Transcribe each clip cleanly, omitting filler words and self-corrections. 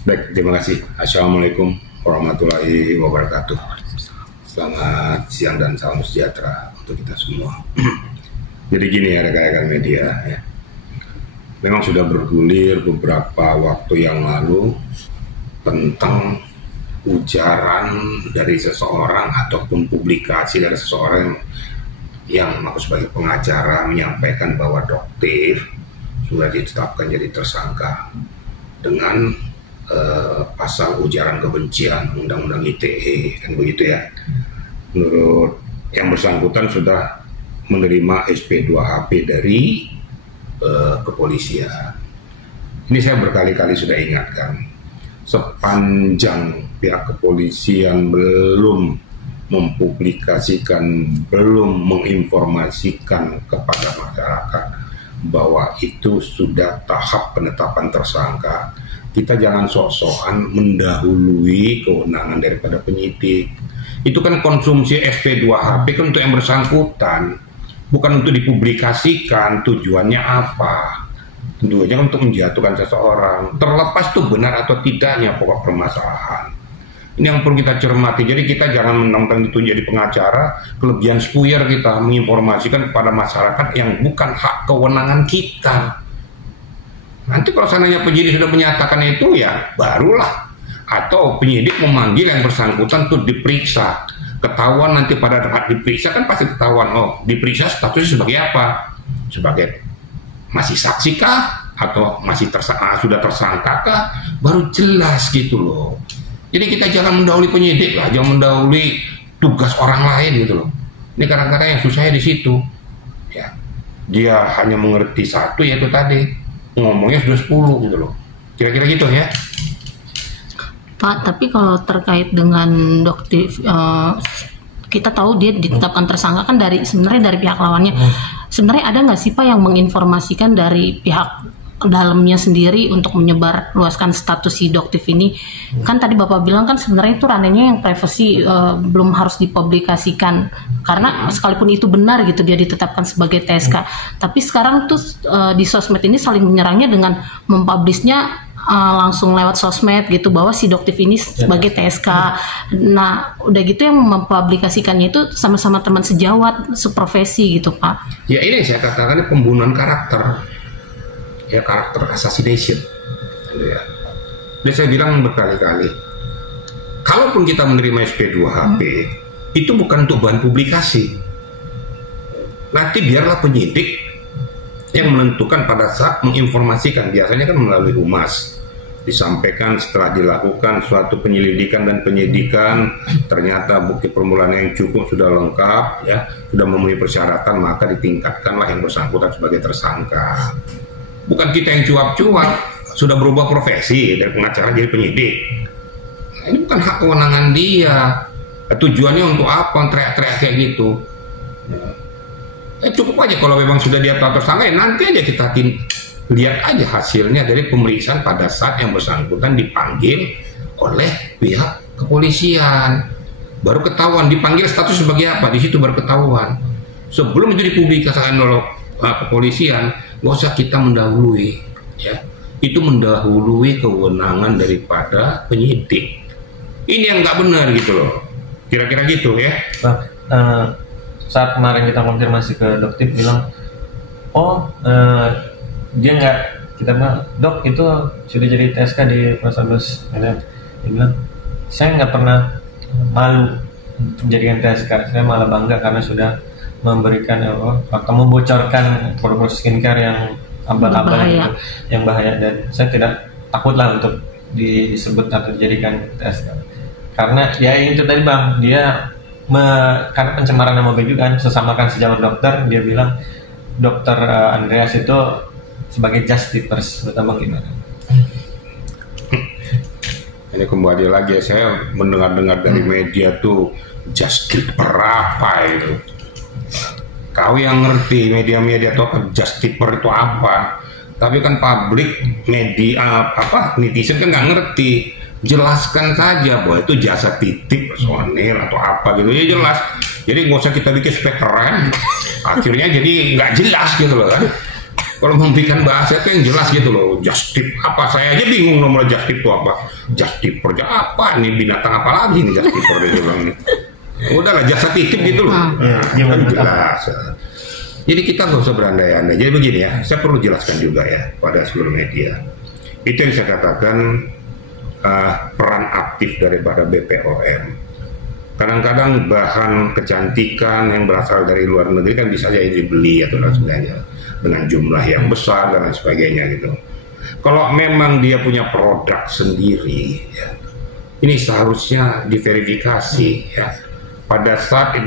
Baik, terima kasih. Assalamualaikum warahmatullahi wabarakatuh. Selamat siang dan salam sejahtera untuk kita semua. Jadi gini ya rekan-rekan media ya. Memang sudah bergulir beberapa waktu yang lalu tentang ujaran dari seseorang ataupun publikasi dari seseorang yang aku sebagai pengacara menyampaikan bahwa Doktif sudah ditetapkan jadi tersangka dengan pasal ujaran kebencian Undang-Undang ITE kan begitu ya. Menurut yang bersangkutan sudah menerima SP2HP dari kepolisian. Ini saya berkali-kali sudah ingatkan, sepanjang pihak kepolisian belum mempublikasikan, belum menginformasikan kepada masyarakat bahwa itu sudah tahap penetapan tersangka, kita jangan sok-sokan mendahului kewenangan daripada penyidik. Itu kan konsumsi SP2HP kan untuk yang bersangkutan, bukan untuk dipublikasikan. Tujuannya apa? Tujuannya untuk menjatuhkan seseorang. Terlepas itu benar atau tidaknya pokok permasalahan. Ini yang perlu kita cermati. Jadi kita jangan menang-menang itu jadi pengacara, kelebihan spuyer kita menginformasikan kepada masyarakat yang bukan hak kewenangan kita. Nanti kalau seandainya penyidik sudah menyatakan itu, ya barulah. Atau penyidik memanggil yang bersangkutan untuk diperiksa. Ketahuan nanti pada saat diperiksa kan pasti ketahuan, oh diperiksa statusnya sebagai apa? Sebagai masih saksi kah? Atau masih sudah tersangka kah? Baru jelas gitu loh. Jadi kita jangan mendahului penyidik lah, jangan mendahului tugas orang lain gitu loh. Ini kadang-kadang yang susahnya di situ. Ya, dia hanya mengerti satu, yaitu tadi ngomongnya sudah 10 gitu loh. Kira-kira gitu ya. Pak, tapi kalau terkait dengan Doktif, kita tahu dia ditetapkan tersangka kan sebenarnya dari pihak lawannya. Sebenarnya ada nggak sih Pak yang menginformasikan dari pihak dalamnya sendiri untuk menyebar luaskan status si Doktif ini? Kan tadi Bapak bilang kan sebenarnya itu ranahnya yang privasi, belum harus dipublikasikan karena sekalipun itu benar gitu dia ditetapkan sebagai TSK. Tapi sekarang tuh di sosmed ini saling menyerangnya dengan mempublishnya langsung lewat sosmed gitu bahwa si Doktif ini sebagai TSK. Nah, udah gitu yang mempublikasikannya itu sama-sama teman sejawat, seprofesi gitu Pak. Ya ini saya katakan pembunuhan karakter. Ya karakter assassination. Ya. Dan saya bilang berkali-kali, kalaupun kita menerima SP2HP, itu bukan untuk bahan publikasi. Nanti biarlah penyidik yang menentukan pada saat menginformasikan, biasanya kan melalui humas, disampaikan setelah dilakukan suatu penyelidikan dan penyidikan, ternyata bukti permulaan yang cukup sudah lengkap, ya sudah memenuhi persyaratan, maka ditingkatkanlah yang bersangkutan sebagai tersangka. Bukan kita yang cuap-cuap, sudah berubah profesi dari pengacara jadi penyidik. Nah, ini bukan hak kewenangan dia. Tujuannya untuk apa? Teriak-teriak kayak gitu. Cukup aja kalau memang sudah dia tersangka, ya nanti aja kita lihat aja hasilnya dari pemeriksaan pada saat yang bersangkutan dipanggil oleh pihak kepolisian. Baru ketahuan dipanggil status sebagai apa, di situ baru ketahuan. Sebelum itu dipublikasikan oleh kepolisian, nggak usah kita mendahului, ya. Itu mendahului kewenangan daripada penyidik. Ini yang nggak benar gitu loh. Kira-kira gitu ya. Saat kemarin kita konfirmasi ke Doktif bilang, dia nggak, kita bilang, Dok itu sudah jadi TSK di Polrestabes Medan. Dia bilang, saya nggak pernah malu menjadikan TSK, saya malah bangga karena sudah memberikan atau membocorkan produk skincare yang abal-abal yang bahaya, dan saya tidak takut lah untuk disebut atau dijadikan TSK karena ya itu tadi Bang, dia karena pencemaran nama baik juga kan, sesamakan sejawat dokter, dia bilang Dokter Andreas itu sebagai justice, menurut Abang gimana? Ini kembali lagi ya, saya mendengar-dengar dari media tuh justice apa itu. Kau yang ngerti media-media itu justice itu apa? Tapi kan publik media netizen kan nggak ngerti. Jelaskan saja bahwa itu jasa titip personil atau apa gitu ya, jelas. Jadi nggak usah kita bikin spek keren, akhirnya jadi nggak jelas gitu loh kan. Kalau memberikan bahasa itu yang jelas gitu loh. Just tip apa? Saya aja bingung nomor just tip itu apa. Just tip kerja apa? Ini binatang apa lagi nih just tip dia bilang nih. Udahlah jasa titip gitu loh. Kan jelas. Jadi kita nggak usah berandai-andai. Jadi begini ya, saya perlu jelaskan juga ya pada seluruh media. Itu yang saya katakan peran aktif daripada BPOM. Kadang-kadang bahan kecantikan yang berasal dari luar negeri kan bisa aja dibeli atau dan sebagainya dengan jumlah yang besar dan lain sebagainya gitu. Kalau memang dia punya produk sendiri, ya, ini seharusnya diverifikasi ya. Pada saat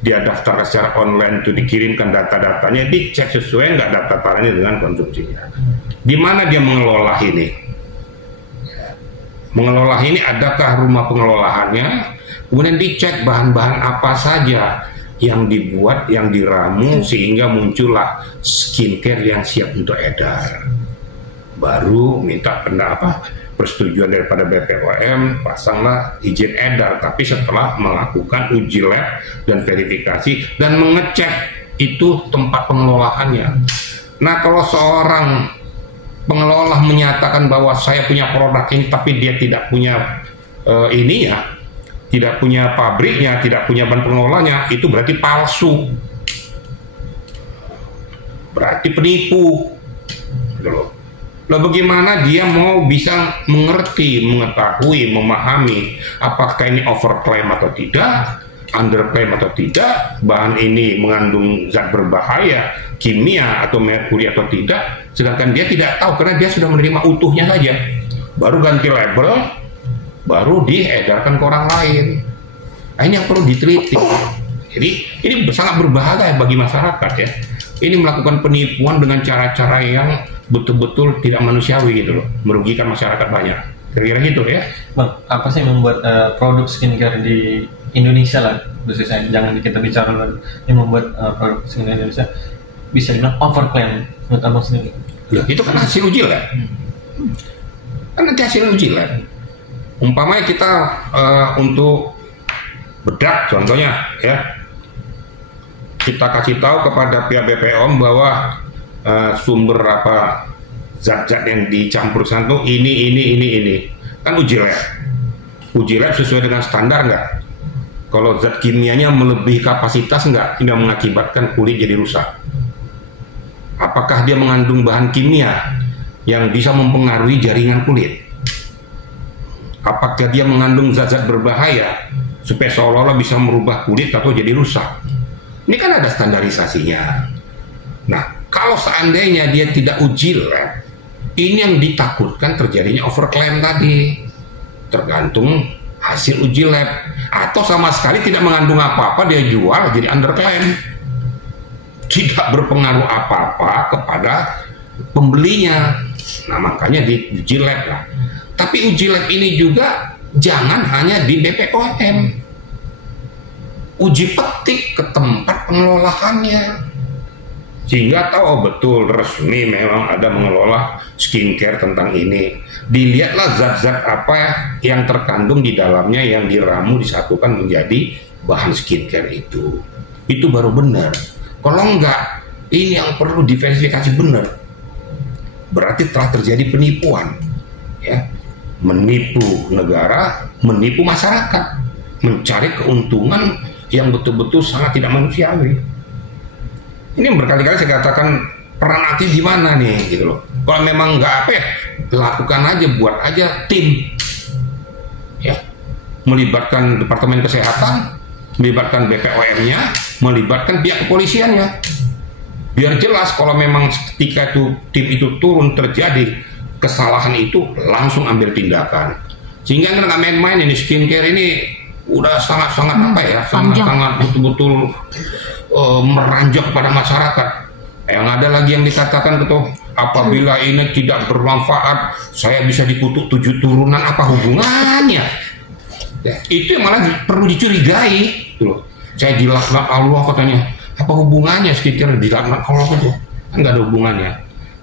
dia daftar secara online itu dikirimkan data-datanya, dicek sesuai nggak data-datanya dengan konsumsinya. Di mana dia mengelola ini? Mengelola ini adakah rumah pengelolaannya, kemudian dicek bahan-bahan apa saja yang dibuat, yang diramu sehingga muncullah skincare yang siap untuk edar. Baru minta persetujuan daripada BPOM, pasanglah izin edar, tapi setelah melakukan uji lab dan verifikasi dan mengecek itu tempat pengelolaannya. Nah, kalau seorang pengelola menyatakan bahwa saya punya produk ini tapi dia tidak punya tidak punya pabriknya, tidak punya bahan pengelolanya, itu berarti palsu, berarti penipu gitu loh. Lalu bagaimana dia mau bisa mengerti, mengetahui, memahami apakah ini overclaim atau tidak, underclaim atau tidak, bahan ini mengandung zat berbahaya, kimia atau merkuri atau tidak, sedangkan dia tidak tahu karena dia sudah menerima utuhnya saja, baru ganti label, baru diedarkan ke orang lain. Nah, ini yang perlu diteliti. Jadi ini sangat berbahaya bagi masyarakat ya. Ini melakukan penipuan dengan cara-cara yang betul-betul tidak manusiawi gitu loh, merugikan masyarakat banyak. Kira-kira gitu ya. Bang, apa sih yang membuat produk skincare di Indonesia lah, khususnya jangan kita bicara yang membuat produk skincare Indonesia bisa dibilang overclaim menurut abang sendiri? Loh, itu kan hasil uji lab. Kan nanti hasil uji lab. Umpamanya kita untuk bedak contohnya ya, kita kasih tahu kepada pihak BPOM bahwa sumber apa zat-zat yang dicampur satu ini kan uji lab sesuai dengan standar nggak? Kalau zat kimianya melebihi kapasitas nggak, tidak mengakibatkan kulit jadi rusak. Apakah dia mengandung bahan kimia yang bisa mempengaruhi jaringan kulit? Apakah dia mengandung zat-zat berbahaya supaya seolah-olah bisa merubah kulit atau jadi rusak? Ini kan ada standarisasinya. Nah, kalau seandainya dia tidak uji lab, ini yang ditakutkan terjadinya overclaim tadi. Tergantung hasil uji lab, atau sama sekali tidak mengandung apa-apa dia jual jadi underclaim, tidak berpengaruh apa-apa kepada pembelinya. Nah, makanya di uji lab lah. Tapi uji lab ini juga jangan hanya di BPOM, uji petik ke tempat pengelolaannya sehingga tahu betul resmi memang ada mengelola skincare tentang ini. Dilihatlah zat-zat apa yang terkandung di dalamnya yang diramu disatukan menjadi bahan skincare itu baru benar. Kalau enggak, ini yang perlu diverifikasi benar, berarti telah terjadi penipuan ya, menipu negara, menipu masyarakat, mencari keuntungan yang betul-betul sangat tidak manusiawi. Ini yang berkali-kali saya katakan, peran aktif di mana nih gitu loh. Kalau memang nggak apa ya, lakukan aja, buat aja tim ya, melibatkan Departemen Kesehatan, melibatkan BPOM-nya, melibatkan pihak kepolisiannya, biar jelas kalau memang ketika itu tim itu turun terjadi kesalahan itu langsung ambil tindakan, sehingga nggak main-main. Ini skincare ini udah sangat-sangat apa ya, sangat-sangat betul-betul meranjak pada masyarakat. Yang ada lagi yang dikatakan gitu, apabila ini tidak bermanfaat, saya bisa dikutuk 7 turunan. Apa hubungannya? Ya, itu yang malah perlu dicurigai. Loh, saya dilaknat Allah katanya. Apa hubungannya skincare dilaknat Allah itu? Kan nggak ada hubungannya.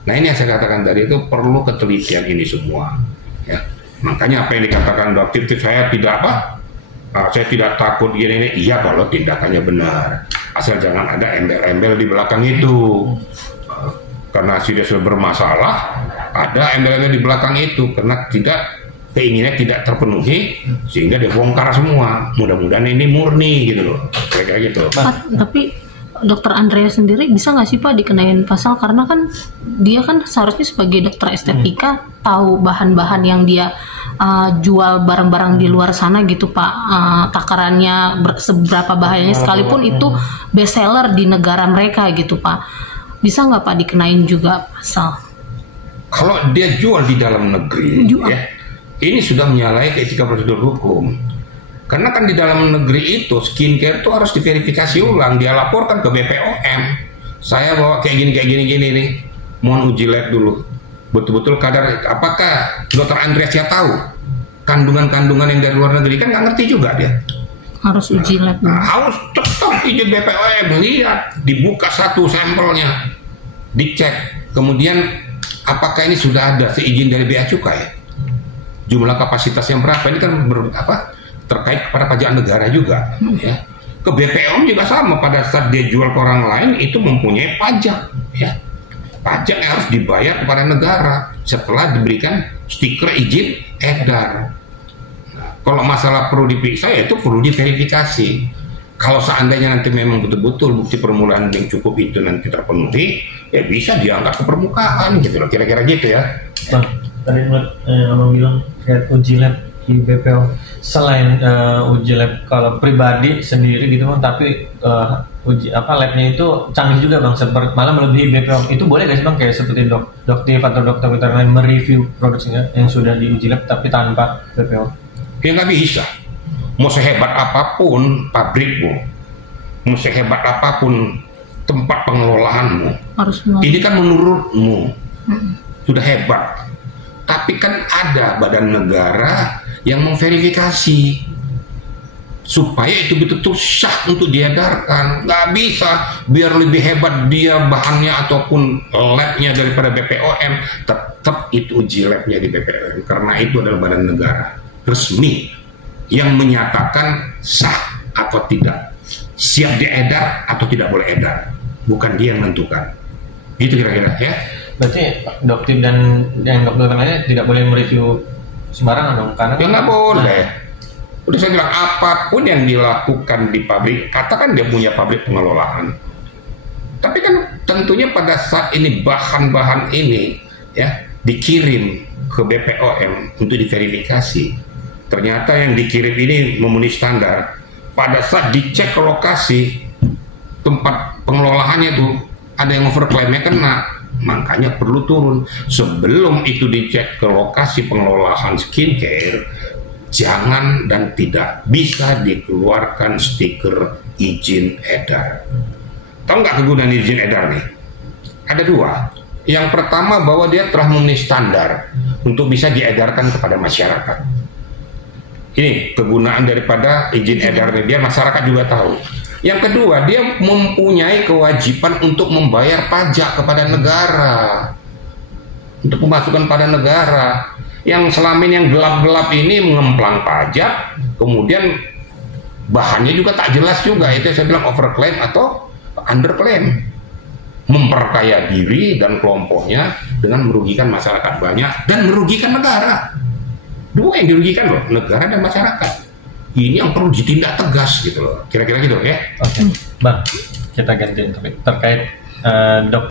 Nah, ini yang saya katakan tadi, itu perlu ketelitian ini semua. Ya, makanya apa yang dikatakan dokter, saya tidak apa? Saya tidak takut gini, iya kalau tindakannya benar. asal jangan ada embel-embel di belakang itu. Karena sudah bermasalah, ada embel-embel di belakang itu karena keinginannya tidak terpenuhi sehingga dibongkar semua. Mudah-mudahan ini murni gitu loh, kira-kira gitu. Tapi Dokter Andrea sendiri bisa nggak sih Pak dikenain pasal, karena kan dia kan seharusnya sebagai dokter estetika tahu bahan-bahan yang dia jual barang-barang di luar sana gitu Pak, takarannya seberapa bahayanya, sekalipun itu best seller di negara mereka gitu Pak, bisa nggak Pak dikenain juga pasal? Kalau dia jual di dalam negeri, ya, ini sudah menyalahi etika prosedur hukum. Karena kan di dalam negeri itu skincare itu harus diverifikasi ulang, dia laporkan ke BPOM. Saya bawa kayak gini nih, mohon uji lab dulu. Betul-betul kadar, apakah Dokter Andreas ya tahu kandungan-kandungan yang dari luar negeri, kan nggak ngerti juga dia. Harus uji lab. Harus tetap izin BPOM, lihat, dibuka satu sampelnya, dicek, kemudian apakah ini sudah ada seizin dari Bea Cukai, jumlah kapasitasnya berapa, ini kan terkait kepada pajak negara juga, ya. Ke BPOM juga sama, pada saat dia jual ke orang lain itu mempunyai pajak, ya. Pajak yang harus dibayar kepada negara setelah diberikan stiker izin edar. Nah, kalau masalah perlu diperiksa, ya itu perlu diverifikasi. Kalau seandainya nanti memang betul-betul bukti permulaan yang cukup itu nanti terpenuhi, ya bisa diangkat ke permukaan gitu loh, kira-kira gitu ya. Bang, tadi Abang bilang kayak uji lab di BPOM, selain uji lab kalau pribadi sendiri gitu Bang, tapi uji labnya itu canggih juga Bang, seperti malah melebihi BPOM. Itu boleh gak sih Bang, kayak seperti dokter atau dokter veteriner mereview produksinya yang sudah diuji lab tapi tanpa BPOM? Ya nggak bisa. Mau sehebat apapun pabrikmu, mau sehebat apapun tempat pengelolaanmu, ini kan menurutmu sudah hebat, tapi kan ada badan negara yang memverifikasi supaya itu betul-betul sah untuk diedarkan. Nggak bisa biar lebih hebat dia bahannya ataupun labnya daripada BPOM, tetap itu uji labnya di BPOM, karena itu adalah badan negara resmi yang menyatakan sah atau tidak, siap diedar atau tidak boleh edar, bukan dia yang menentukan. Itu kira-kira ya. Berarti dokter dan yang dokter lainnya tidak boleh mereview sembarangan dong, karena ya nggak boleh. Udah saya bilang, apapun yang dilakukan di pabrik, katakan dia punya pabrik pengelolaan, tapi kan tentunya pada saat ini bahan-bahan ini ya dikirim ke BPOM untuk diverifikasi, ternyata yang dikirim ini memenuhi standar. Pada saat dicek ke lokasi tempat pengelolaannya tuh ada yang overclaimnya kena, makanya perlu turun. Sebelum itu dicek ke lokasi pengelolaan skincare, jangan dan tidak bisa dikeluarkan stiker izin edar. Tahu nggak kegunaan izin edar nih? Ada dua. Yang pertama, bahwa dia telah memenuhi standar untuk bisa diedarkan kepada masyarakat. Ini kegunaan daripada izin edarnya, biar masyarakat juga tahu. Yang kedua, dia mempunyai kewajiban untuk membayar pajak kepada negara, untuk pemasukan pada negara. Yang selama ini yang gelap-gelap ini mengemplang pajak, kemudian bahannya juga tak jelas juga. Itu saya bilang overclaim atau underclaim, memperkaya diri dan kelompoknya dengan merugikan masyarakat banyak dan merugikan negara. Dua yang dirugikan loh, negara dan masyarakat. Ini yang perlu ditindak tegas gitu loh, kira-kira gitu ya. Oke, Bang, kita ganti topik terkait dokter